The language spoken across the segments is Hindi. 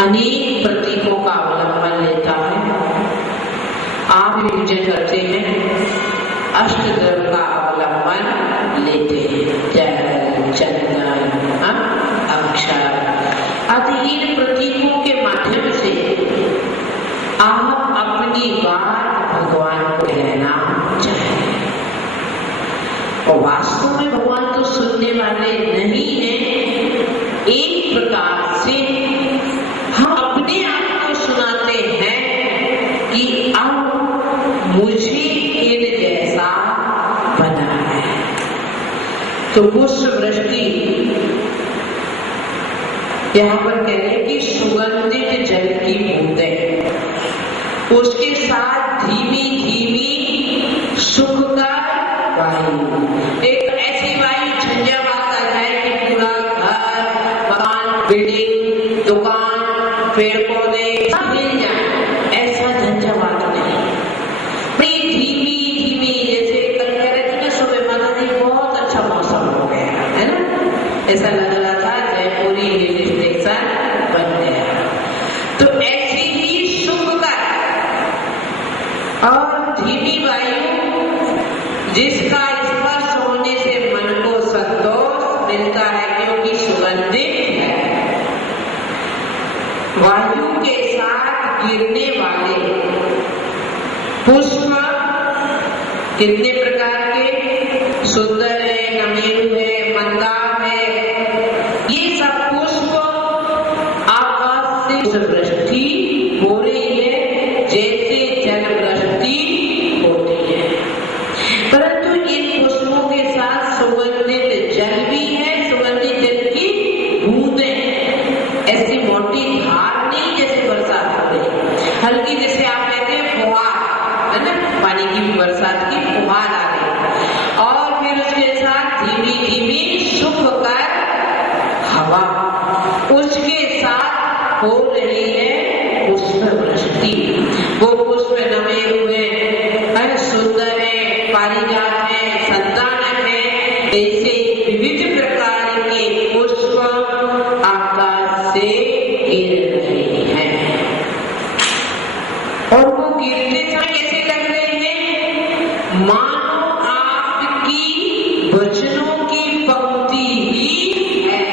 अनेक प्रतीकों का अवलंबन लेता है। आप पूजा करते हैं, अष्टद्रव्य का अवलंबन लेते हैं, जल, चंदन, अक्षर आदि इन प्रतीकों के माध्यम से आप अपनी बात भगवान को कहना चाहिए। और वास्तव में भगवान तो सुनने वाले नहीं है। एक प्रकार से हम अपने आप को सुनाते हैं कि अब मुझे इन जैसा बना है। तो पुष्प वृष्टि यहाँ पर कह रहे कि सुगंधित जल की बूंदें, उसके साथ धीमी धीमी सुख का वायु, एक ऐसी वायु झंझावात आ जाए कि पूरा घर, मकान, बिल्डिंग, दुकान, पेड़ पौधे सब हिल जाए, ऐसा झंझावात नहीं। बड़ी धीमी धीमी, जैसे कल कह रहे थे ना सुबह माता जी बहुत अच्छा मौसम हो गया है ना, ऐसा लग रहा था जयपुरी हिल स्टेशन बन गया। तो ऐसी ही सुखकर और धीमी वायु जिसका स्पर्श होने से मन को संतोष मिलता है क्योंकि सुगंधित है। वायु के साथ गिरने वाले पुष्प कितने प्रकार के, सुंदर है, नमेरु है, मंदार है, ये सब पुष्प आकाश से वृष्टि हो रही है जैसे जल वृष्टि होती है। परंतु इन पुष्पों के साथ सुगंधित जल भी है, सुगंधित जल की बूंदें, ऐसी मोटी धार नहीं जैसे बरसात हो रही, हल्की जैसे आप कहते हैं फुहार, है ना, पानी की बरसात की फुहार आ गई। और फिर उसके साथ धीमी धीमी सुख कर हवा, उसके साथ हो रही है पुष्प वृष्टि। वो पुष्प नमे हुए है, सुंदर है, पारिजात है, संतानक है, ऐसे विविध प्रकार के पुष्प आकाश से गिर रहे हैं। और वो गिरते समय कैसे लग रहे हैं, मानो आपकी वचनों की पंक्ति ही है।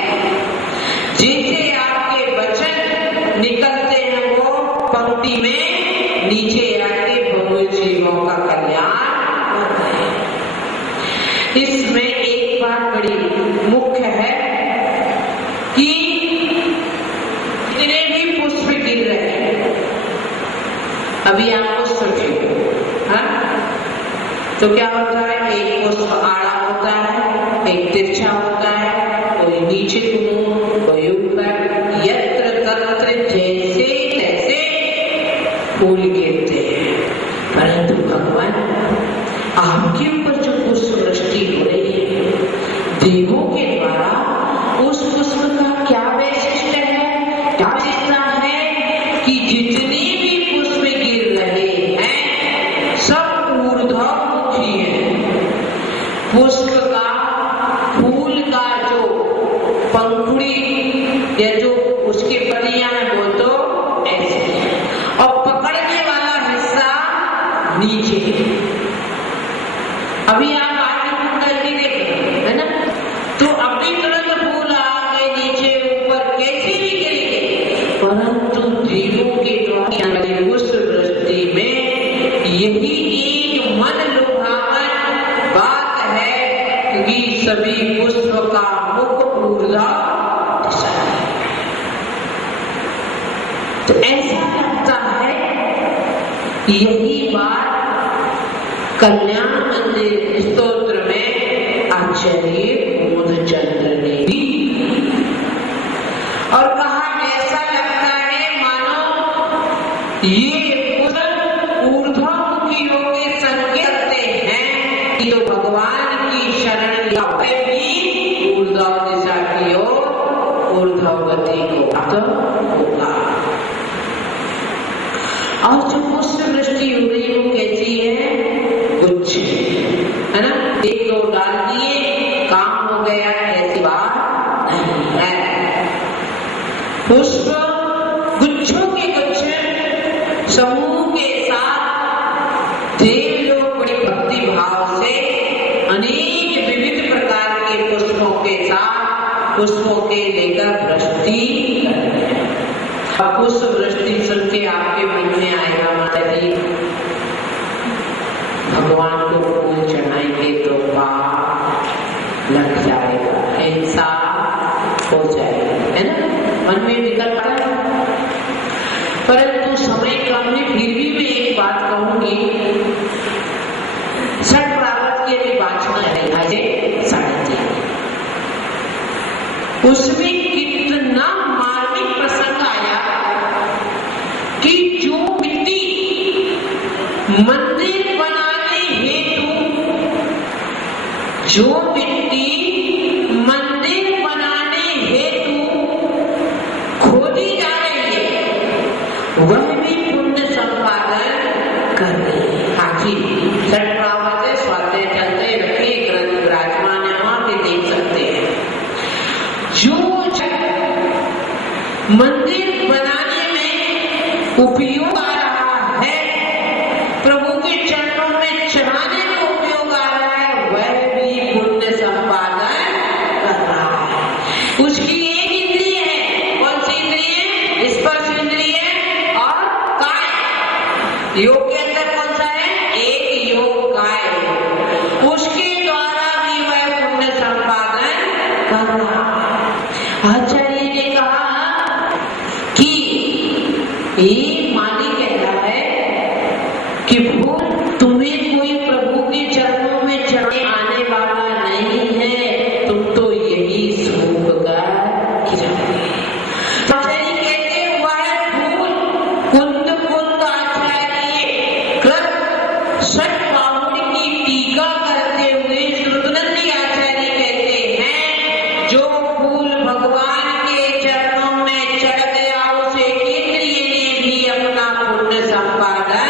जैसे आपके वचन निकलते हैं वो पंक्ति में नीचे आके बहुत जीवों का कल्याण होता है। इसमें एक बात बड़ी मुख्य है कि जितने भी पुष्प गिर रहे हैं, अभी आपको सोचिए, तो क्या होता है, एक पुष्प आड़ा होता है, एक तिरछा होता है, कोई नीचे को, कोई ऊपर, यत्र तत्र जैसे तैसे फूल गिरते हैं। परंतु भगवान आपके ऊपर जो पुष्प वृष्टि हो रही है देवों के द्वारा, उस पुष्प का क्या वैशिष्ट है, क्या विशेषता है कि जितने भी पुष्प गिर रहे हैं सब ऊर्ध्वमुखी है। पुष्प का, फूल का जो पंखुड़ी या जो उसके पत्तियां हैं वो तो ऐसे है, और पकड़ने वाला हिस्सा नीचे है। अभी आप आगे कुंडल भी देखें, है ना, तो अभी तुरंत फूल आ गए नीचे ऊपर, कैसे भी गिरेंगे। परंतु देवों के द्वारा उस वृष्टि में यही एक मन लुभावन बात है कि सभी पुष्प का मुख ऊर्जा दिशा है। तो ऐसा लगता है यही बात कल्याण मंदिर स्तोत्र में आचार्य बोधचंद्र ने भी, और कहा ऐसा लगता है मानो ये ऊर्ध्वमुखी होकर संकेत करते हैं कि तो भगवान की शरण भी ऊर्ध्व दिशा की ओर ऊर्ध्वगति को प्राप्त होगा। और जो पुष्प वृष्टि हो रही है वो कैसी है, गुच्छ, है ना, एक दो डाल दिए काम हो गया, ऐसी बात नहीं है। पुष्प गुच्छों के गुच्छ समूह के साथ देव लोग बड़ी भक्ति भाव से अनेक विविध प्रकार के पुष्पों के साथ पुष्पों के लेकर वृष्टि करते हैं। अब पुष्प वृष्टि सुन के आपके मन में आएगा माता जी भगवान को फूल चढ़ाएंगे तो पाप लग जाएगा, हिंसा हो जाएगी, है ना, मन में विकल्प आता है। परंतु समय कम है, फिर भी मैं एक बात कहूंगी, छठ प्रावत की अभी वाचना है आज 3:30, उसमें कितना मार्मिक प्रसंग आया कि जो मिट्टी मंदिर बनाने हेतु, जो मिट्टी मंदिर बनाने हेतु खोदी जा रही है वह भी पुण्य संपादन कर रही है। हाथी छठ प्रावत है, स्वाध्याय चलते रखे, ग्रंथ विराजमान है, वहां पे देख सकते हैं। जो मंदिर बनाने में उपयोग आ रहा है, प्रभु के चरणों में चढ़ाने में उपयोग आ रहा है, वह भी पुण्य संपादन कर रहा है। उसकी एक इंद्रिय है, कौन सी इंद्रिय? स्पर्श इंद्रिय और काय। योग के अंदर कौन सा है? एक योग काय, उसके द्वारा भी वह पुण्य संपादन कर रहा है। आचार्य ने कहा कि ये मानी कहता है कि फूल तुम्हें कोई प्रभु के चरणों में चढ़े आने वाला नहीं है, तुम तो यही सूख कर गिरोगे। आचार्य कहते वह फूल कुंद कुंद आचार्य कृत षट बाहुन की टीका करते हुए श्रुतनंदी आचार्य कहते हैं जो फूल भगवान के चरणों में चढ़ गया उसे इंद्रिय ने भी अपना पुण्य संपादन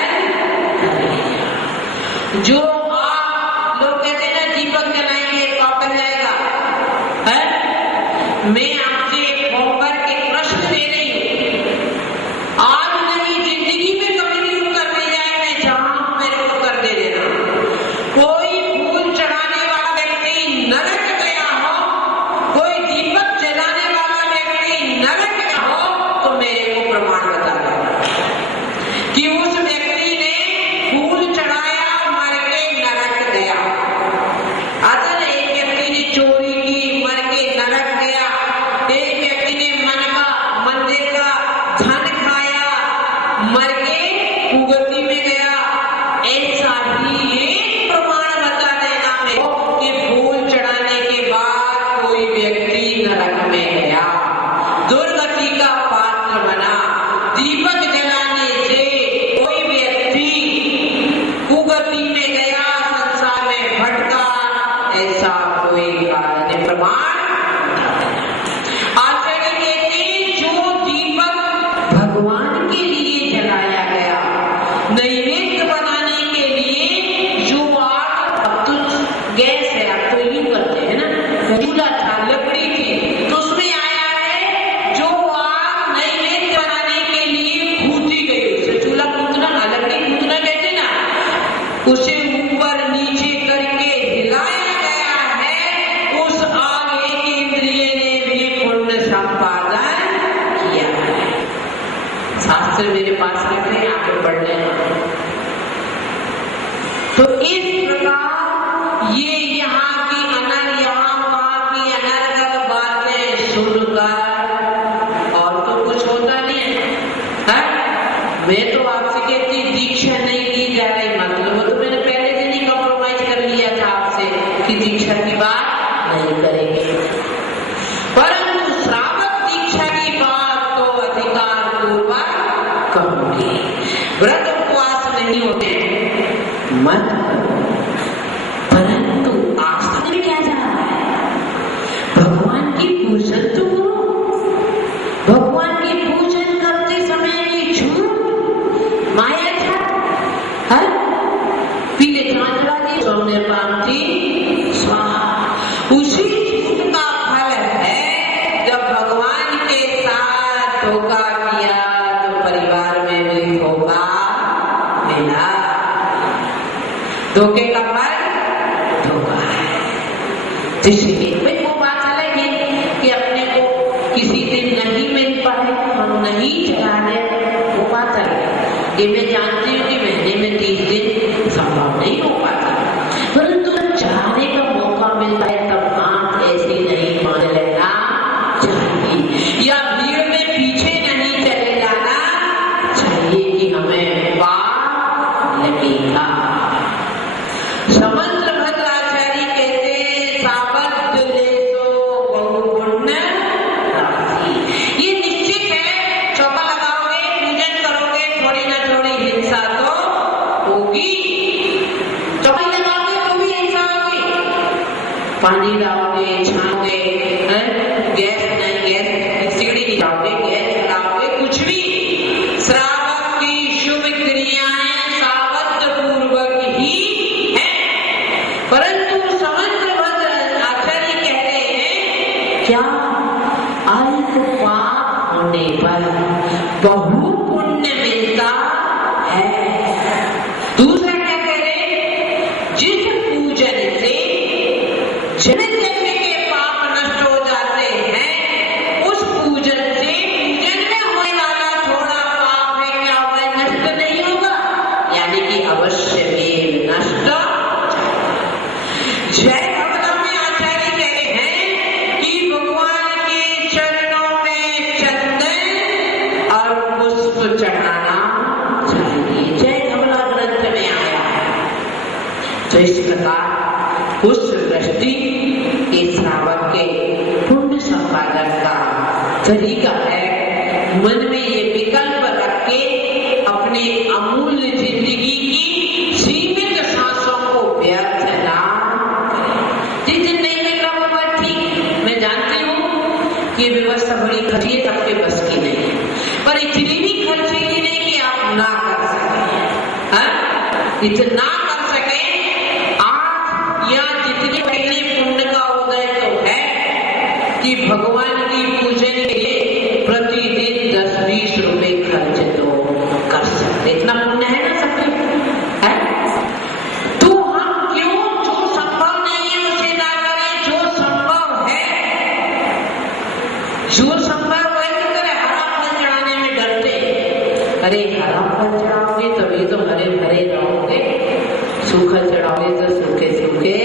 कर लिया। जो आप लोग कहते हैं ना दीपक जलाएंगे पाप लग जाएगा, है? मैं आपसे होमवर्क एक प्रश्न दे रही हूँ, आज नहीं जिंदगी में कभी भी उत्तर नहीं जाए, मैं जहां मेरे को कर दे देना। कोई फूल चढ़ाने वाला व्यक्ति नरक गया हो, कोई दीपक जलाने वाला व्यक्ति नरक गया हो, तो मेरे को प्रमाण बता देना कि उस व्यक्ति ने फूल चढ़ाया मर के नरक गया। आता ना, एक व्यक्ति ने चोरी की मर के नरक गया, एक व्यक्ति ने मंदिर का धन खाया मर के कुगति में गया। ऐसा ही एक प्रमाण बता देना मेरे को कि फूल चढ़ाने के बाद कोई व्यक्ति नरक में गया, दुर्गति का पात्र बना। दीपक जलाने से कोई व्यक्ति कुगति में गया, संसार में भटका, ऐसा कोई कारण प्रमाण। आचार्य कहते जो दीपक भगवान के लिए जलाया गया, नैवेद्य बनाने के लिए जो आग, अब तो गैस है, अब तो यूं करते हैं ना, चूल्हा था, लकड़ी थी, तो उसमें आया है जो आग नैवेद्य बनाने के लिए कूदी गई, उसे चूल्हा कूदना ना, लकड़ी कूदना कहते ना, उसे ऊपर नीचे करके हिलाया गया है, उस आग एक इंद्रिय ने भी पुण्य संपादन किया है। शास्त्र मेरे पास रखे हैं, आप पढ़ लेना। तो इस प्रकार ये यहाँ की अनर, यहाँ वहाँ की अनर्गल बातें सुनकर और तो कुछ होता नहीं है? मैं तो आपसे कहती दीक्षा नहीं दी जा रही, मतलब तो मैंने पहले से नहीं कॉम्प्रोमाइज कर लिया था आपसे कि दीक्षा की बात नहीं करेंगे, परंतु श्रावक दीक्षा की बात तो अधिकार पूर्वक कहूंगी। व्रत उपवास नहीं होते मत, परंतु आस्था में क्या जा रहा है? भगवान की पूजन तो करो, भगवान की पूजन करते समय भी झूठ माया था, है? पीले चांद वाली सौम्य पांति स्वाहा, उसी झूठ का फल है जब भगवान के साथ धोखा किया, परिवार में भी धोखा मिला। धोखे का फल धोखा है। इसलिए भाई वो बात अलग है कि अपने को किसी दिन नहीं मिल पाए, हम नहीं चला रहे, वो बात अलग है। ये मैं जानती हूँ कि महीने में 30 दिन संभव नहीं हो पाता, परंतु चाहने का मौका मिलता है तब हाथ ऐसे नहीं मान लेना चाहिए, या भीड़ में पीछे नहीं चले जाना चाहिए कि हमें पाप लगेगा। समंत्र भद्राचार्य कहते हैं साबत लेसो बहुपुण्य राशि। ये निश्चित है, चौका लगाओगे, पूजन करोगे, थोड़ी ना थोड़ी हिंसा तो होगी। चौका लगाओगे तो भी हिंसा होगी। पानी लाओगे, छाओगे, गैस नहीं, गैस सीढ़ी नहीं लाओगे, गैस चलाओगे, कुछ भी श्रावक की शुभ क्रियाएं सावध पूर्वक ही है। परंतु समंत्र भद्र आचार्य कहते हैं क्या अल्प पाप होने पर बहु पुण्य मिलता है। दूसरा क्या कह रहे, जिस पूजन से जन जन्म के पाप नष्ट हो जाते हैं, उस पूजन से पूजन में होने वाला थोड़ा पाप है क्या वह नष्ट नहीं होगा, यानी कि अवश्य में नष्ट। जय भगवान में आचार्य कहते हैं कि भगवान के चरणों में चंदन और पुष्प चढ़ाना चाहिए। जय भगवान ग्रंथ में आया है। तो इस प्रकार पुष्प वृष्टि के श्रावक के पुण्य संपादन का तरीका है। मन में ये विकल्प रख के अपने अमूल्य जिंदगी की सीमित सांसों को व्यर्थ ना करें। जिस दिन नहीं मिल रहा होगा ठीक, मैं जानती हूँ कि व्यवस्था बड़ी खर्ची है, सबके बस की नहीं है, पर इतनी भी खर्चीली नहीं कि आप ना कर सकें। इतना कर सके आज या जितने पहले पुण्य का उदय तो है कि भगवान की पूजन के लिए प्रतिदिन 10-20 रुपए खर्च तो कर सकते। इतना पुण्य है ना सबके, है? तो हम क्यों जो संभव नहीं है उसे ना करें, जो संभव है, जो संभव है तो करें। हरा फल चढ़ाने में डरते, अरे हरा फल चढ़ाओगे तभी तो हरे भरे रहोगे, सूखा चढ़ाओगे तो सूखे सूखे।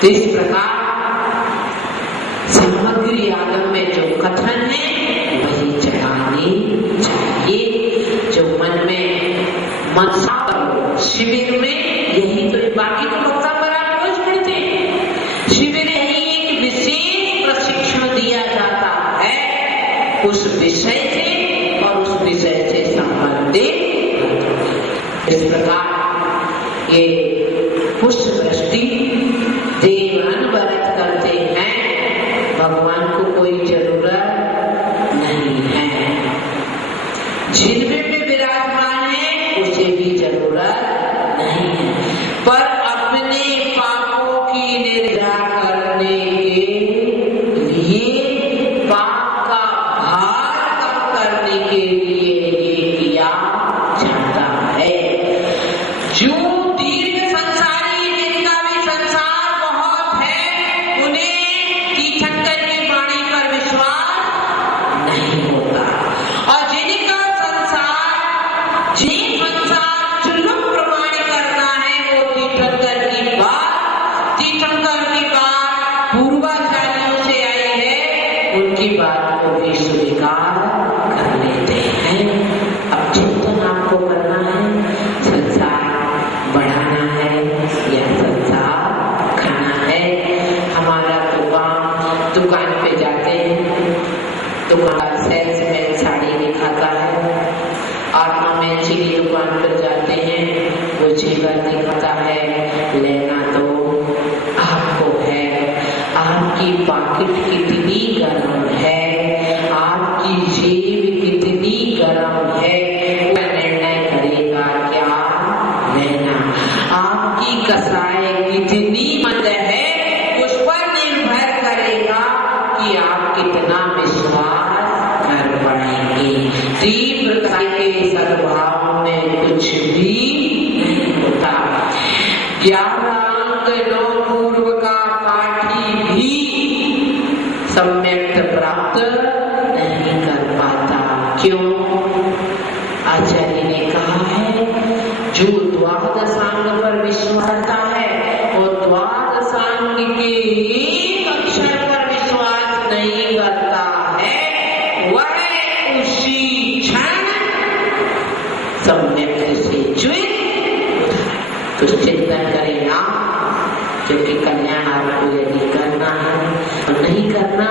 तो इस प्रकार सामग्री आगम में जो कथन है वही चढ़ानी चाहिए। जो मन में मनसा शिविर में यही तो, बाकी तो वक्ता पर आप रोज पढ़ते हैं, शिविर में यही एक विशेष प्रशिक्षण दिया जाता है उस विषय से और उस विषय से संबंधित। इस प्रकार ये पुष्प वृष्टि देव अनवरत करते हैं, भगवान को कोई जरूरत नहीं है। जिनमें विराजमान है उसे भी जरूरत नहीं है, पर अपने पापों की निद्रा करने के लिए, पाप का भार कम करने के लिए ये किया जाता है। जो दीर्घ संसारी जिनका भी संसार बहुत है, उन्हें तीर्थंकर की वाणी पर विश्वास नहीं होता, और जिनका संसार चुल्लुक प्रमाण करना है वो तीर्थंकर की बात पूर्वाचार्यों से आई है, उनकी बात को भी स्वीकार कर लेते हैं। अब चिंतन आपको करना है, संसार बढ़ाना है या संसार खाना है। हमारा तो काम, दुकान पे जाते हैं, दुकान सेल्समैन साड़ी दिखाता है, ऑर्नामेंट्स की दुकान पर जाते हैं, वो जेवर दिखाता है, लेना तो आपको है। आपकी पॉकेट कितनी गर्म है, आपकी जेब कितनी गर्म है, वो निर्णय करेगा क्या लेना। आपकी कसाई कितनी मंद है, उस पर निर्भर करेगा कि आप कितना विश्वास कर पाएंगे। सद्भाव में कुछ भी नहीं होता। 11 अंक 9 पूर्व का पाठी भी सम्यक प्राप्त नहीं कर पाता। क्यों? आचार्य ने कहा है जो द्वादशांग पर विश्वास करता है और द्वादशांग के एक अक्षर पर विश्वास नहीं करता है, वह उसी क्षण सम्यक से च्युत। तो चिंतन करें ना, क्योंकि कल्याण आपको यदि करना है और नहीं करना,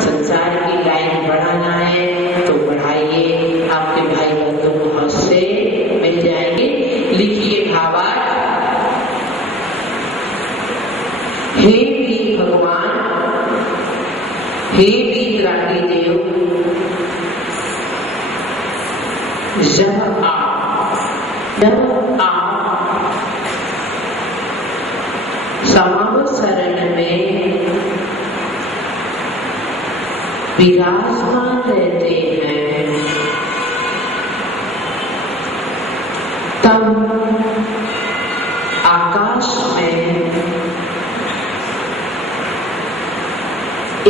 संसार की लाइन बढ़ाना है तो बढ़ाइए, आपके भाई बंधु बहुत से मिल जाएंगे। लिखिए भावार्थ। हे वीर भगवान, हे वीतरागी देव, जब आप समाव शरण में विराजमान रहते हैं, तब आकाश में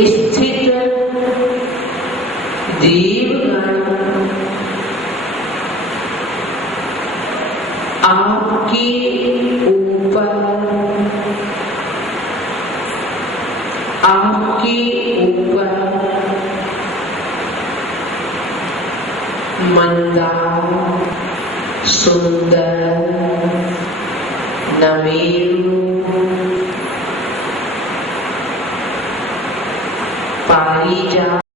स्थित देवगण आपके ऊपर मंदार, सुंदर, नमेरु,